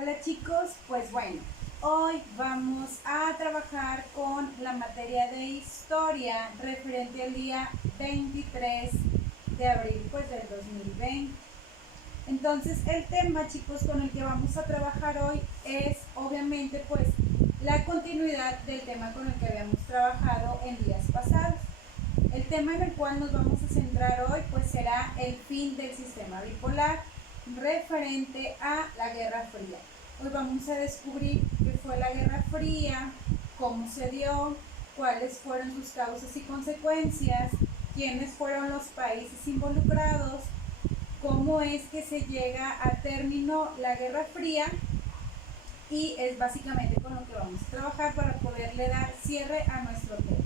Hola chicos, pues bueno, hoy vamos a trabajar con la materia de historia referente al día 23 de abril pues del 2020. Entonces el tema, chicos, con el que vamos a trabajar hoy es obviamente pues la continuidad del tema con el que habíamos trabajado en días pasados. El tema en el cual nos vamos a centrar hoy pues será el fin del sistema bipolar referente a la Guerra Fría. Hoy vamos a descubrir qué fue la Guerra Fría, cómo se dio, cuáles fueron sus causas y consecuencias, quiénes fueron los países involucrados, cómo es que se llega a término la Guerra Fría, y es básicamente con lo que vamos a trabajar para poderle dar cierre a nuestro tema.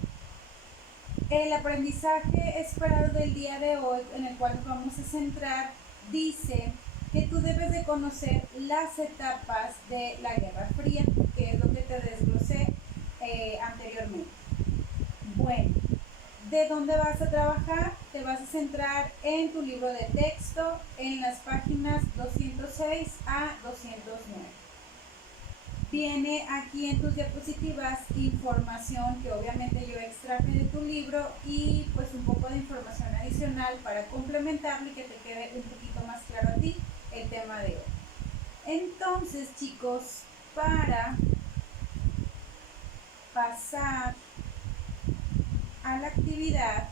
El aprendizaje esperado del día de hoy, en el cual nos vamos a centrar, dice que tú debes de conocer las etapas de la Guerra Fría, que es lo que te desglosé anteriormente. Bueno, ¿de dónde vas a trabajar? Te vas a centrar en tu libro de texto, en las páginas 206 a 209. Viene aquí en tus diapositivas información que obviamente yo extraje de tu libro y pues un poco de información adicional para complementarlo y que te quede un poquito más claro a ti el tema de hoy. Entonces, chicos, para pasar a la actividad,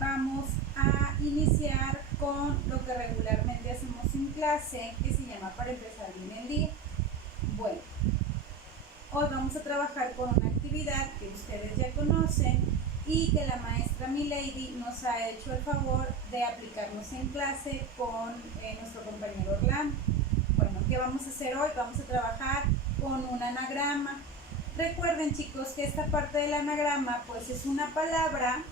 vamos a iniciar con lo que regularmente hacemos en clase, que se llama Para empezar bien el día. Bueno, hoy vamos a trabajar con una actividad que ustedes ya conocen y que la maestra Milady nos ha hecho el favor de aplicarnos en clase con nuestro compañero Orlando. Bueno, ¿qué vamos a hacer hoy? Vamos a trabajar con un anagrama. Recuerden, chicos, que esta parte del anagrama pues es una palabra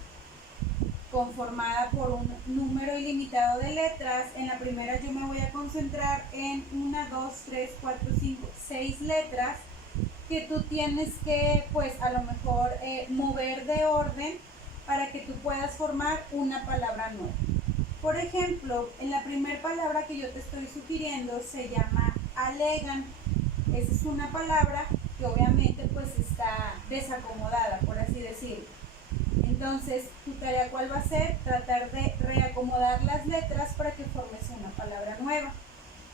conformada por un número ilimitado de letras. En la primera yo me voy a concentrar en 1, 2, 3, 4, 5, 6 letras que tú tienes que, pues a lo mejor mover de orden para que tú puedas formar una palabra nueva. Por ejemplo, en la primera palabra que yo te estoy sugiriendo se llama alegan. Esa es una palabra que obviamente pues está desacomodada, por así decirlo. Entonces, tu tarea ¿cuál va a ser? Tratar de reacomodar las letras para que formes una palabra nueva.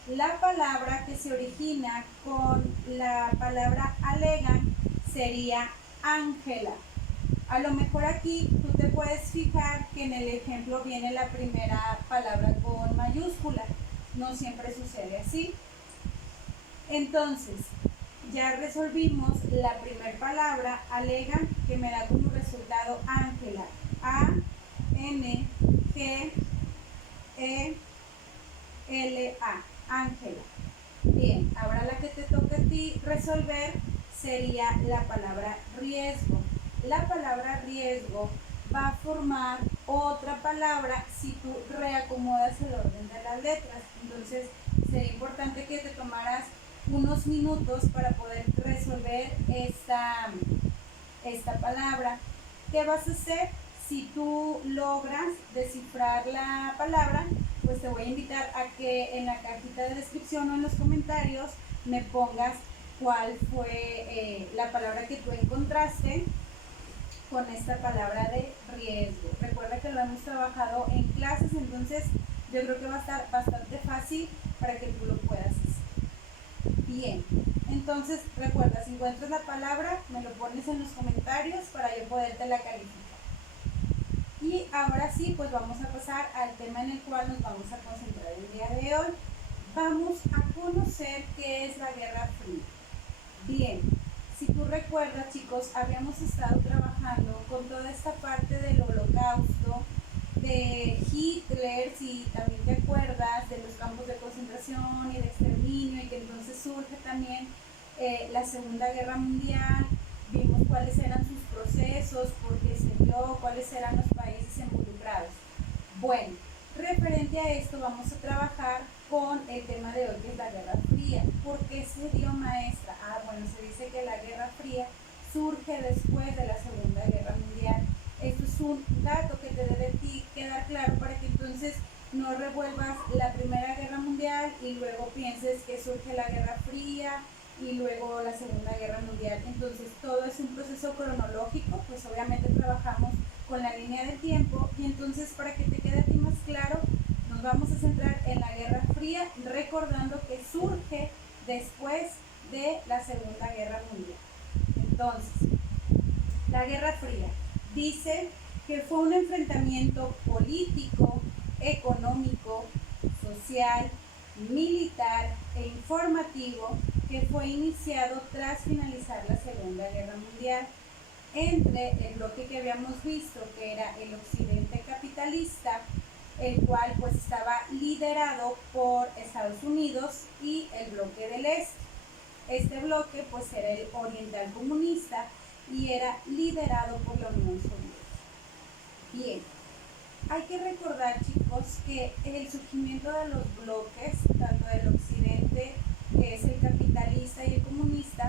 La palabra que se origina con la palabra alegan sería Ángela. A lo mejor aquí tú te puedes fijar que en el ejemplo viene la primera palabra con mayúscula. No siempre sucede así. Entonces, ya resolvimos la primera palabra, alegan, que me da como resultado Ángela. A-N-G-E-L-A. Ángela. Bien, ahora la que te toca a ti resolver sería la palabra riesgo. La palabra riesgo va a formar otra palabra si tú reacomodas el orden de las letras. Entonces, sería importante que te tomaras unos minutos para poder resolver esta palabra. ¿Qué vas a hacer? Si tú logras descifrar la palabra, pues te voy a invitar a que en la cajita de descripción o en los comentarios me pongas cuál fue la palabra que tú encontraste con esta palabra de riesgo. Recuerda que lo hemos trabajado en clases, entonces yo creo que va a estar bastante fácil para que tú lo puedas hacer. Bien, entonces recuerda, si encuentras la palabra, me lo pones en los comentarios para yo poderte la calificar. Y ahora sí, pues vamos a pasar al tema en el cual nos vamos a concentrar el día de hoy. Vamos a conocer qué es la Guerra Fría. Bien, si tú recuerdas, chicos, habíamos estado trabajando con toda esta parte del Holocausto, de Hitler, si también te acuerdas, de los campos de concentración y de exterminio, y que entonces surge también la Segunda Guerra Mundial. Vimos cuáles eran sus procesos, por qué se dio, cuáles eran los países involucrados. Bueno, referente a esto vamos a trabajar con el tema de hoy, que es la Guerra Fría. ¿Por qué se dio, maestra? Bueno, se dice que la Guerra Fría surge después de la Segunda Guerra Mundial. Esto es un dato que te debe quedar claro para que entonces no revuelvas la Primera Guerra Mundial y luego pienses que surge la Guerra Fría y luego la Segunda Guerra Mundial. Entonces todo es un proceso cronológico, pues obviamente trabajamos con la línea de tiempo, y entonces para que te quede a ti más claro, nos vamos a centrar en la Guerra Fría, recordando que surge después de la Segunda Guerra Mundial. Entonces, la Guerra Fría dice que fue un enfrentamiento político, económico, social, militar e informativo que fue iniciado tras finalizar la Segunda Guerra Mundial entre el bloque que habíamos visto, que era el occidente capitalista, el cual pues estaba liderado por Estados Unidos, y el bloque del este. Este bloque pues era el oriental comunista y era liderado por la Unión Soviética. Bien, hay que recordar, chicos, que el surgimiento de los bloques, tanto del occidente, que es el capitalista, y el comunista,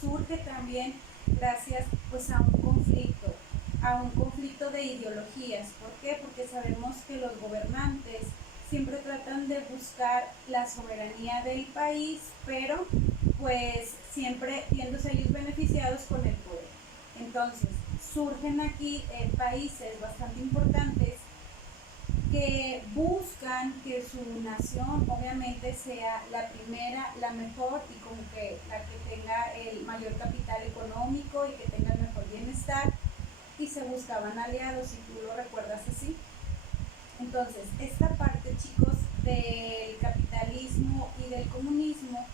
surge también gracias pues a un conflicto de ideologías. ¿Por qué? Porque sabemos que los gobernantes siempre tratan de buscar la soberanía del país, pero pues siempre viéndose ellos beneficiados con el poder. Entonces surgen aquí países bastante importantes que buscan que su nación obviamente sea la primera, la mejor, y como que la que tenga el mayor capital económico y que tenga el mejor bienestar, y se buscaban aliados, si tú lo recuerdas así. Entonces, esta parte, chicos, del capitalismo y del comunismo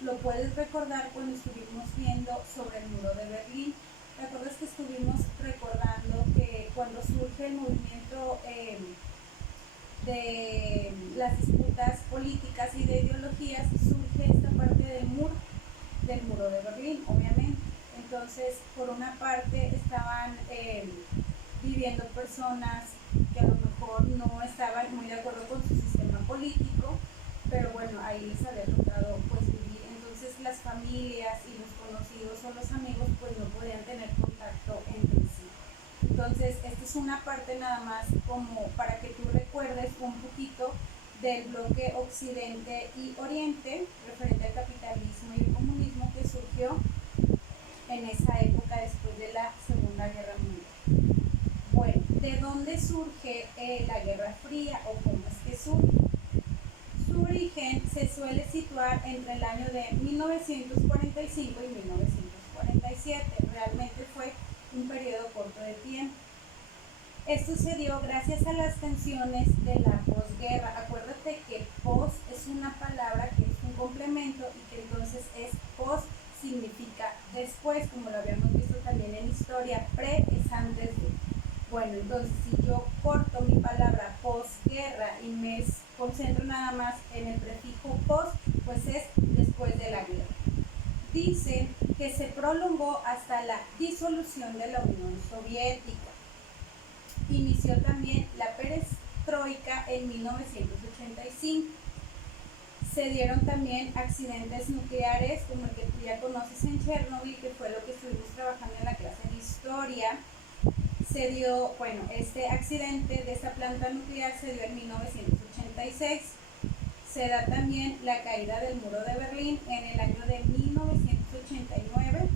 lo puedes recordar cuando estuvimos viendo sobre el muro de Berlín. ¿Te acuerdas que estuvimos recordando que cuando surge el movimiento de las disputas políticas y de ideologías, surge esta parte del muro de Berlín, obviamente? Entonces, por una parte estaban viviendo personas que a lo mejor no estaban muy de acuerdo con su sistema político, pero bueno, ahí les había tocado pues vivir. Entonces las familias y los conocidos o los amigos pues no podían tener contacto entre sí. Entonces esta es una parte nada más como para que tú recuerdes un poquito del bloque occidente y oriente referente al capitalismo y el comunismo que surgió en esa época después de la Segunda Guerra Mundial. Bueno, ¿de dónde surge la Guerra Fría o cómo es que surge? Su origen se suele situar entre el año de 1945 y 1947. Realmente fue un periodo corto de tiempo. Esto se dio gracias a las tensiones de la posguerra. Acuérdate que post es una palabra que es un complemento, y que entonces es post significa después, como lo habíamos visto también en historia. Pre es antes de. Bueno, entonces si yo corto mi palabra posguerra y me concentro nada más en el prefijo post, pues es después de la guerra. Dice que se prolongó hasta la disolución de la Unión Soviética. Inició también la perestroika en 1985. Se dieron también accidentes nucleares, como el que tú ya conoces en Chernobyl, que fue lo que estuvimos trabajando en la clase de historia. Se dio, bueno, este accidente de esta planta nuclear se dio en 1986. Se da también la caída del muro de Berlín en el año de 1989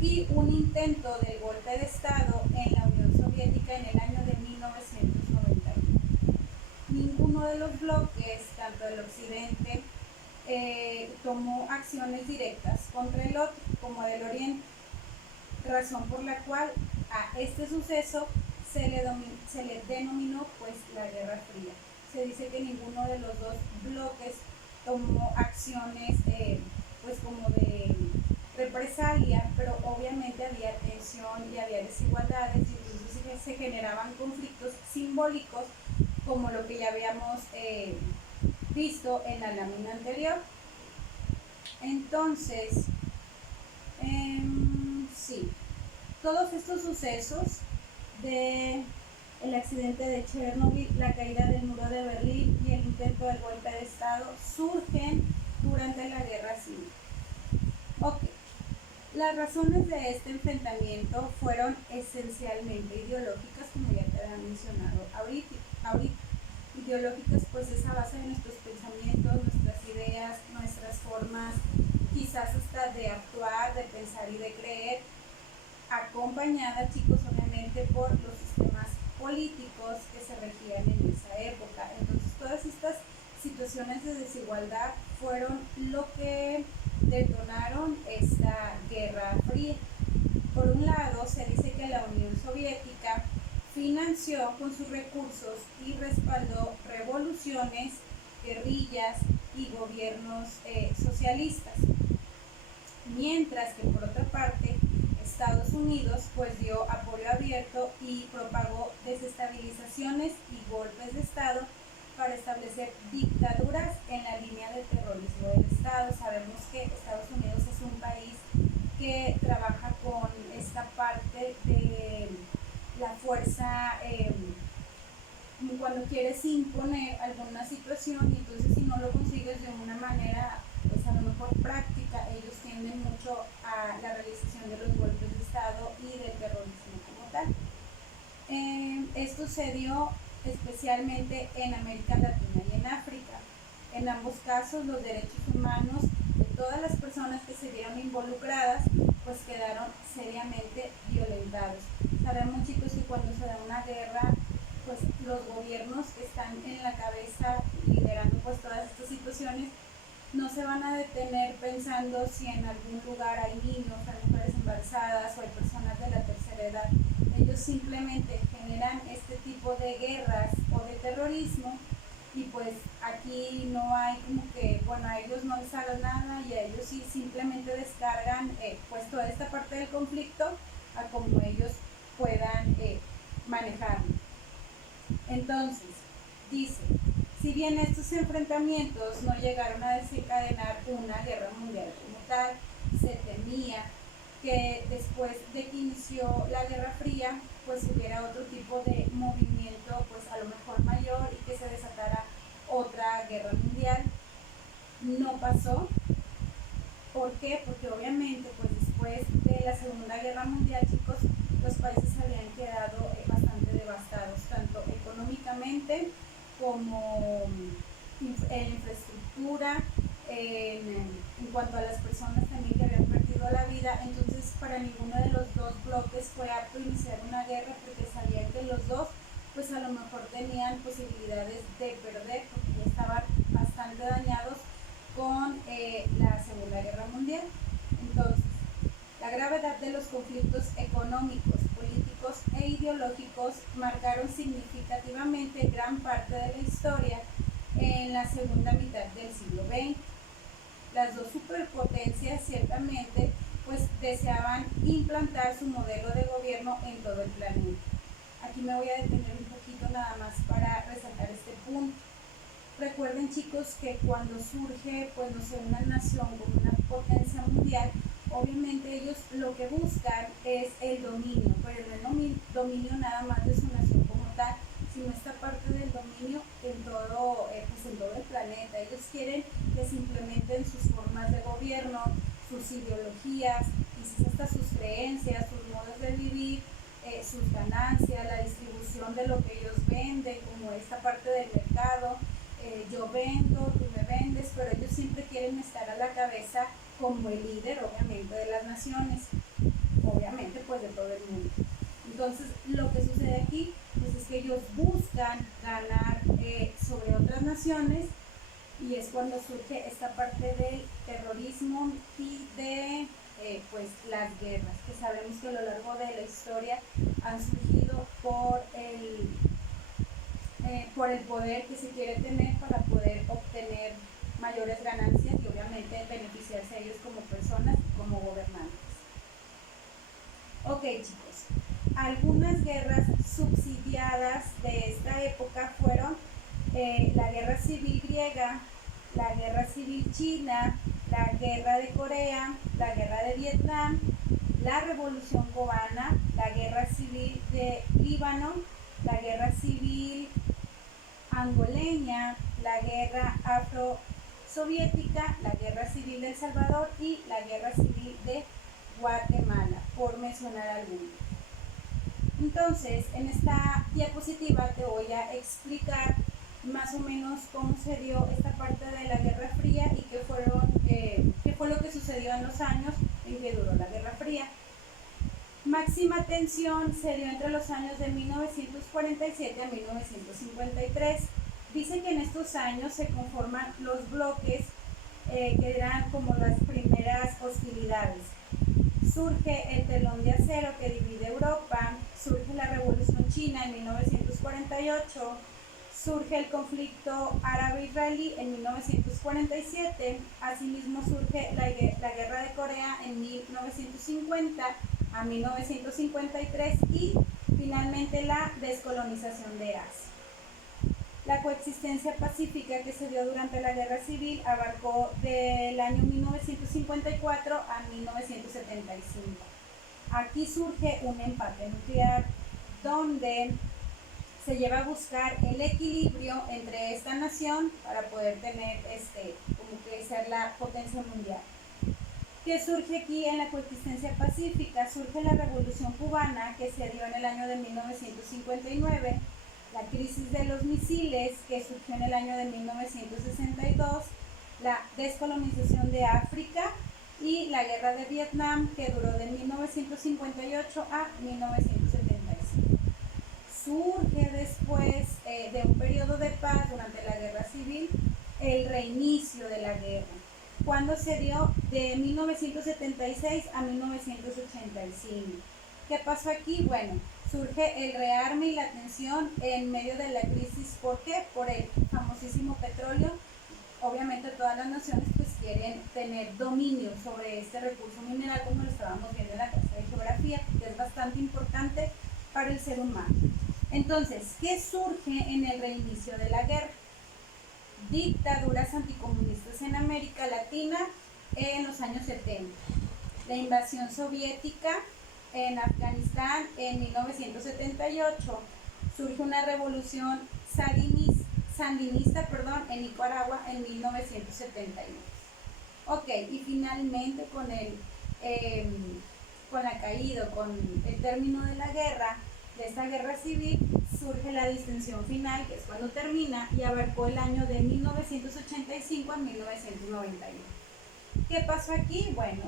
y un intento del golpe de Estado en la Unión Soviética en el año de 1991. Ninguno de los bloques, tanto del occidente, tomó acciones directas contra el otro, como del oriente, razón por la cual a este suceso se le denominó pues la Guerra Fría. Se dice que ninguno de los dos bloques tomó acciones pues como de represalia, pero obviamente había tensión y había desigualdades, y entonces se generaban conflictos simbólicos, como lo que ya habíamos visto en la lámina anterior. Entonces, sí, todos estos sucesos el accidente de Chernobyl, la caída del muro de Berlín y el intento del golpe de Estado surgen durante la Guerra Civil. Ok, las razones de este enfrentamiento fueron esencialmente ideológicas, como ya te había mencionado ahorita. Ideológicas pues es a base de nuestros pensamientos, nuestras ideas, nuestras formas formas quizás hasta de actuar, de pensar y de creer, acompañada, chicos, obviamente por los sistemas políticos que se regían en esa época. Entonces, todas estas situaciones de desigualdad fueron lo que detonaron esta Guerra Fría. Por un lado, se dice que la Unión Soviética financió con sus recursos y respaldó revoluciones, guerrillas y gobiernos socialistas, mientras que por otra parte Estados Unidos pues dio apoyo abierto y propagó desestabilizaciones y golpes de Estado para establecer dictaduras en la línea de terrorismo del Estado. Sabemos que Estados Unidos es un país que trabaja con esta parte de la fuerza cuando quieres imponer alguna situación, y entonces si no lo consigues de una manera pues a lo mejor práctica, ellos tienden mucho a la realización de los golpes de Estado y del terrorismo como tal. Esto se dio especialmente en América Latina y en África. En ambos casos, los derechos humanos de todas las personas que se vieron involucradas pues quedaron seriamente violentados. Sabemos, chicos, que cuando se da una guerra, pues los gobiernos que están en la cabeza liderando pues todas estas situaciones no se van a detener pensando si en algún lugar hay niños, hay mujeres embarazadas o hay personas de la tercera edad. Ellos simplemente generan este tipo de guerras o de terrorismo, y pues aquí no hay como que, bueno, a ellos no les hagan nada y a ellos sí simplemente descargan pues toda esta parte del conflicto a como ellos puedan manejarlo. Entonces, dice, si bien estos enfrentamientos no llegaron a desencadenar una guerra mundial como tal, se temía que después de que inició la Guerra Fría, pues hubiera otro tipo de movimiento, pues a lo mejor mayor, y que se desatara otra guerra mundial. No pasó. ¿Por qué? Porque obviamente, pues después de la Segunda Guerra Mundial, chicos, los países habían quedado bastante devastados, tanto económicamente como en infraestructura, en cuanto a las personas también que habían perdido la vida. Entonces, para ninguno de los dos bloques fue apto iniciar una guerra, porque sabían que los dos pues a lo mejor tenían posibilidades de perder, porque ya estaban bastante dañados con la Segunda Guerra Mundial. Entonces, la gravedad de los conflictos económicos, políticos e ideológicos marcaron significativamente gran parte de la historia en la segunda mitad del siglo XX. Las dos superpotencias ciertamente pues deseaban implantar su modelo de gobierno en todo el planeta. Aquí me voy a detener un poquito nada más para resaltar este punto. Recuerden, chicos, que cuando surge pues no sé, una nación como una potencia mundial, obviamente ellos lo que buscan es el dominio, pero no el dominio nada más de su nación como tal, sino esta parte del dominio en todo, pues en todo el planeta. Ellos quieren que se implementen sus formas de gobierno, sus ideologías, quizás hasta sus creencias, sus modos de vivir, sus ganancias, la distribución de lo que ellos venden, como esta parte del mercado. Yo vendo, tú me vendes, pero ellos siempre quieren estar a la cabeza como el líder, obviamente, de las naciones, obviamente, pues de todo el mundo. Entonces, lo que sucede aquí pues, es que ellos buscan ganar sobre otras naciones, y es cuando surge esta parte del terrorismo y de pues las guerras, que sabemos que a lo largo de la historia han surgido por el poder que se quiere tener para poder obtener mayores ganancias y obviamente beneficiarse a ellos como personas y como gobernantes. Ok, chicos, algunas guerras subsidiadas de esta época fueron la Guerra Civil Griega, la Guerra Civil China, la Guerra de Corea, la Guerra de Vietnam, la Revolución Cubana, la Guerra Civil de Líbano, la Guerra Civil angoleña, la Guerra Afro-Soviética, la Guerra Civil de El Salvador y la Guerra Civil de Guatemala, por mencionar algunos. Entonces, en esta diapositiva te voy a explicar más o menos cómo se dio esta parte de la Guerra Fría y qué fueron máxima tensión se dio entre los años de 1947 a 1953. Dice que en estos años se conforman los bloques que eran como las primeras hostilidades. Surge el telón de acero que divide Europa, surge la Revolución China en 1948, surge el conflicto árabe-israelí en 1947, asimismo surge la Guerra de Corea en 1950 a 1953 y finalmente la descolonización de Asia. La coexistencia pacífica que se dio durante la Guerra Civil abarcó del año 1954 a 1975. Aquí surge un empate nuclear donde se lleva a buscar el equilibrio entre esta nación para poder tener como que ser la potencia mundial. ¿Qué surge aquí en la coexistencia pacífica? Surge la Revolución Cubana que se dio en el año de 1959, la crisis de los misiles que surgió en el año de 1962, la descolonización de África y la guerra de Vietnam que duró de 1958 a 1975. Surge después de un periodo de paz durante la guerra civil el reinicio de la guerra. ¿Cuándo se dio? De 1976 a 1985. ¿Qué pasó aquí? Bueno, surge el rearme y la tensión en medio de la crisis. ¿Por qué? Por el famosísimo petróleo. Obviamente todas las naciones pues quieren tener dominio sobre este recurso mineral, como lo estábamos viendo en la clase de geografía, que es bastante importante para el ser humano. Entonces, ¿qué surge en el reinicio de la guerra? Dictaduras anticomunistas en América Latina en los años 70. La invasión soviética en Afganistán en 1978. Surge una revolución sandinista en Nicaragua en 1971. Ok, y finalmente con la caída, con el término de la guerra, de esta guerra civil, surge la distensión final, que es cuando termina, y abarcó el año de 1985 a 1991. ¿Qué pasó aquí? Bueno,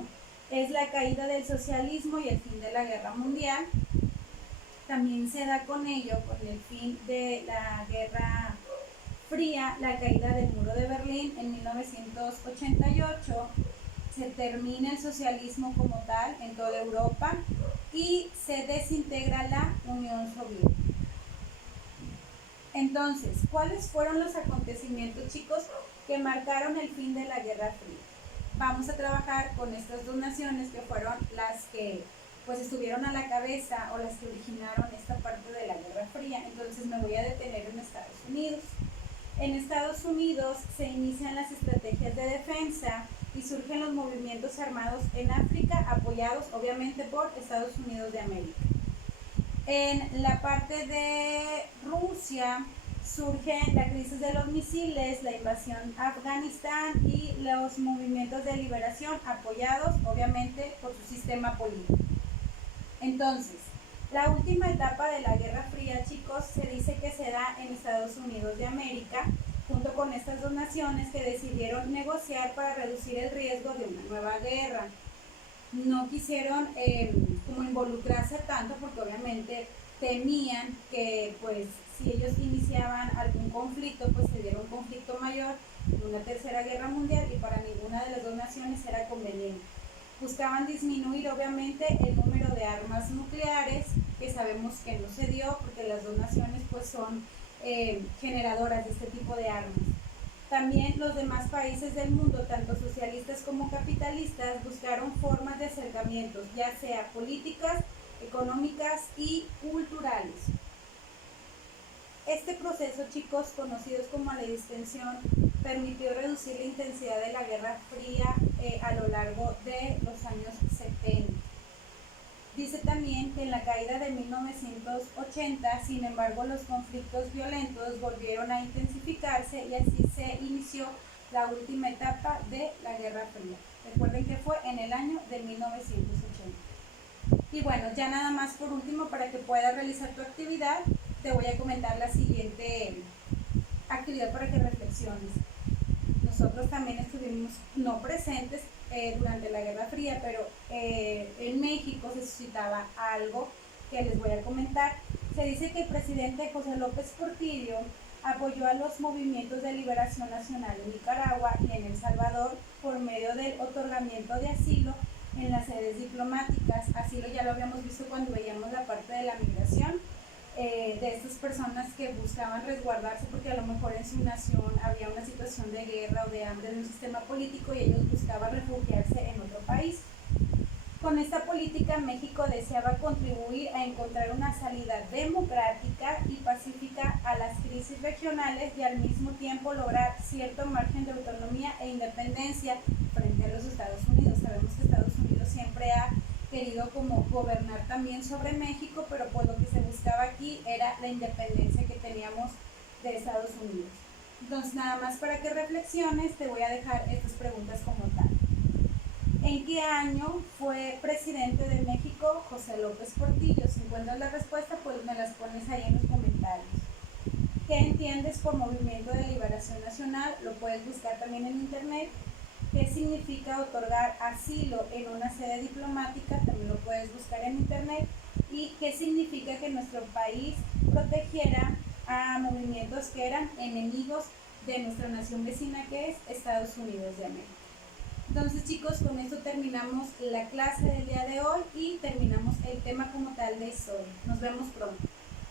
es la caída del socialismo y el fin de la guerra mundial. También se da con ello, con el fin de la Guerra Fría, la caída del muro de Berlín en 1988, se termina el socialismo como tal en toda Europa y se desintegra la Unión Soviética. Entonces, ¿cuáles fueron los acontecimientos, chicos, que marcaron el fin de la Guerra Fría? Vamos a trabajar con estas dos naciones que fueron las que pues estuvieron a la cabeza o las que originaron esta parte de la Guerra Fría. Entonces me voy a detener en Estados Unidos. En Estados Unidos se inician las estrategias de defensa y surgen los movimientos armados en África, apoyados obviamente por Estados Unidos de América. En la parte de Rusia surge la crisis de los misiles, la invasión a Afganistán y los movimientos de liberación apoyados obviamente por su sistema político. Entonces, la última etapa de la Guerra Fría, chicos, se dice que se da en Estados Unidos de América, junto con estas dos naciones que decidieron negociar para reducir el riesgo de una nueva guerra. No quisieron como involucrarse tanto porque obviamente temían que pues si ellos iniciaban algún conflicto pues se diera un conflicto mayor, una tercera guerra mundial, y para ninguna de las dos naciones era conveniente. Buscaban disminuir obviamente el número de armas nucleares, que sabemos que no se dio porque las dos naciones pues son generadoras de este tipo de armas. También los demás países del mundo, tanto socialistas como capitalistas, buscaron formas de acercamientos, ya sea políticas, económicas y culturales. Este proceso, chicos, conocidos como la distensión, permitió reducir la intensidad de la Guerra Fría a lo largo de los años 70. Dice también que en la caída de 1980, sin embargo, los conflictos violentos volvieron a intensificarse y así se inició la última etapa de la Guerra Fría. Recuerden que fue en el año de 1980. Y bueno, ya nada más por último, para que puedas realizar tu actividad, te voy a comentar la siguiente actividad para que reflexiones. nosotros también estuvimos no presentes durante la Guerra Fría, pero en México se suscitaba algo que les voy a comentar. Se dice que el presidente José López Portillo apoyó a los movimientos de liberación nacional en Nicaragua y en El Salvador por medio del otorgamiento de asilo en las sedes diplomáticas. Asilo ya lo habíamos visto cuando veíamos la parte de la migración, de estas personas que buscaban resguardarse porque a lo mejor en su nación había una situación de guerra o de hambre de un sistema político y ellos buscaban refugiarse en otro país. Con esta política, México deseaba contribuir a encontrar una salida democrática y pacífica a las crisis regionales y al mismo tiempo lograr cierto margen de autonomía e independencia frente a los Estados Unidos. Sabemos que Estados Unidos siempre ha querido como gobernar también sobre México, pero pues lo que se buscaba aquí era la independencia que teníamos de Estados Unidos. Entonces, nada más para que reflexiones, te voy a dejar estas preguntas como tal. ¿En qué año fue presidente de México José López Portillo? Si encuentras la respuesta, pues me las pones ahí en los comentarios. ¿Qué entiendes por Movimiento de Liberación Nacional? Lo puedes buscar también en internet. ¿Qué significa otorgar asilo en una sede diplomática? También lo puedes buscar en internet. ¿Y qué significa que nuestro país protegiera a movimientos que eran enemigos de nuestra nación vecina, que es Estados Unidos de América? Entonces, chicos, con esto terminamos la clase del día de hoy y terminamos el tema como tal de historia. Nos vemos pronto.